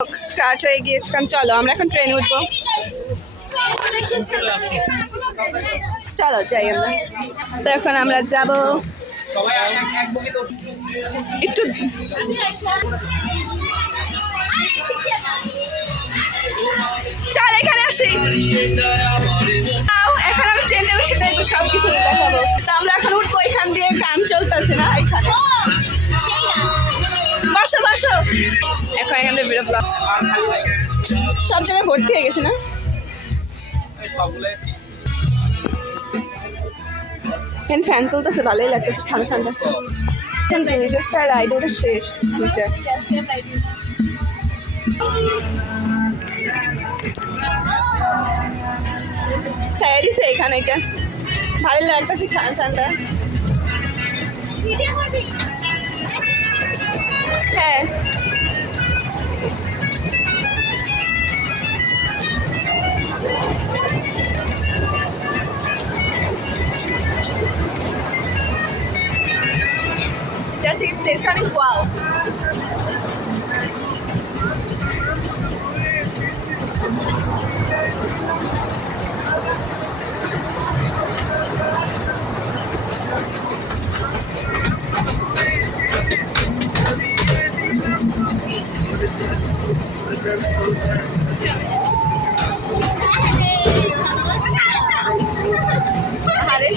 Start হয়ে গিয়েছে, কারণ চলো আমরা এখন ট্রেনে উঠবো। চলো যাই আমরা। তো এখন আমরা যাব একটু, চল এখানে আসি। এখন আমি ট্রেনে উঠে দেখবো, সব কিছু দেখাবো। তো আমরা এখন উঠবো, এখান দিয়ে গান চলতেছে না এখানে। বসো বসো, এখন এখান থেকে বেরোলাম। সব জায়গায় ভর্তি হয়ে গেছে না? এখানে ফ্যান চলতেছে, ভালোই লাগতেছে, ঠান্ডা ঠান্ডা। রাইড ওটা শেষ দুইটা। স্যারিসে এখানে এটা ভালো লাগতেছে, ঠান্ডা ঠান্ডা। হ্যাঁ जैसे कि प्लेस का नहीं वाओ। अरे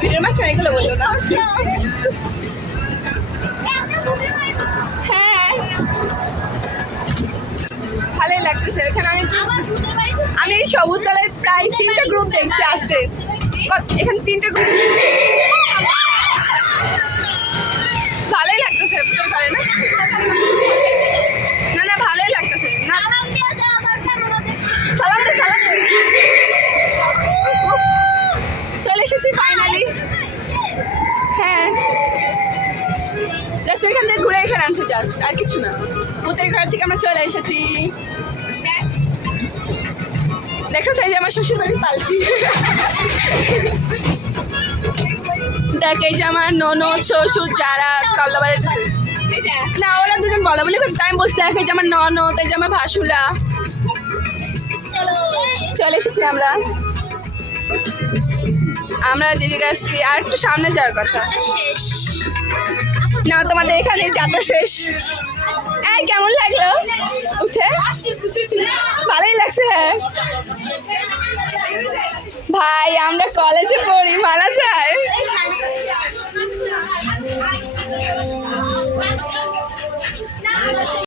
ভিডিওর মাঝখানে এগুলো বলবো না। হ্যাঁ ভালোই লাগতেছে এখানে। আমি এই সবুজ তলায় প্রায় 3টা গ্রুপ দেখছি আসতে। এখানে 3টা গ্রুপ, ভালোই লাগতেছে ভিতরে করে না? না না ভালোই লাগতেছে না। সালাম দে সালাম দে। চলে এসেছি ফাইনালি। হ্যাঁ জাস্ট ওইখান থেকে ঘুরে এখানে আনছে, জাস্ট আর কিছু না। ভূতের ঘর থেকে আমরা চলে এসেছি। দেখা যায় যে আমার শ্বশুর বাড়ির পাল্টি। দেখ এই যে আমার ননদ শ্বশুর যারা তবলা বাজাইতেছে না, ওরা দুজন বলা বলি করছে, তাই আমি বলছি দেখ এই যে আমার ননদ, এই যে আমার ভাসুরা। চলে এসেছি আমরা। আমরা যে জায়গায় আসছি আর একটু সামনে যাওয়ার কথা না। তোমাদের এখানে যাত্রা শেষ। এই কেমন লাগলো উঠে? ভালোই লাগছে। হ্যাঁ ভাই আমরা কলেজে পড়ি, মানা যায়।